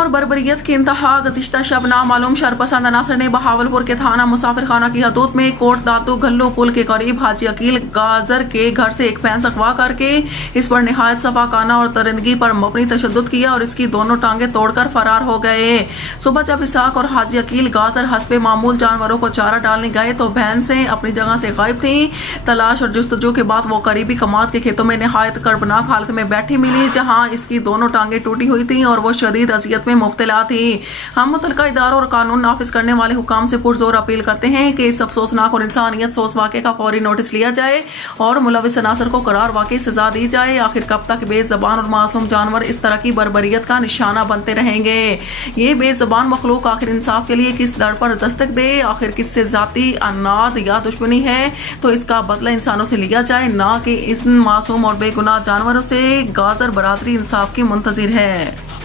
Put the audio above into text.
और बर्बरियत की इंतहा गुज़िश्ता शब नामालूम शरपसंद अनासर ने बहावलपुर के थाना मुसाफिर खाना की हदूद में कोट दातू घल्लो पुल के करीब हाजी अकील गाजर के घर से एक भैंस अगवा करके इस पर निहायत सफाकाना और दरिंदगी पर मबनी तशद्दुद किया और इसकी दोनों टांगे तोड़कर फरार हो गए। सुबह जब इसाक और हाजी अकील गाजर हस्बे मामूल जानवरों को चारा डालने गए तो भैंसें अपनी जगह से गायब थी। तलाश और जुस्तजू के बाद वो करीबी कमात के खेतों में निहायत कर्बनाक हालत में बैठी मिली, जहाँ इसकी दोनों टांगे टूटी हुई थी और वो शदीद अजियत में मुब्तला थी। हम मुतलका इदारों और कानून नाफिज करने वाले हुकाम से पुरजोर अपील करते हैं कि इस अफसोसनाक और इंसानियत सोच वाक़े का फौरी नोटिस लिया जाए और मुलविस अनासर को करार वाकई सजा दी जाए। आखिर कब तक बेज़बान और मासूम जानवर इस तरह की बर्बरियत का निशाना बनते रहेंगे? ये बेज़बान मखलूक आखिर इंसाफ के लिए किस दर पर दस्तक दे? आखिर किससे जाती अनाद या दुश्मनी है? तो इसका बदला इंसानों से लिया जाए, ना कि इन मासूम और बेगुनाह जानवरों से। गाजर बरादरी इंसाफ की मुंतजिर है।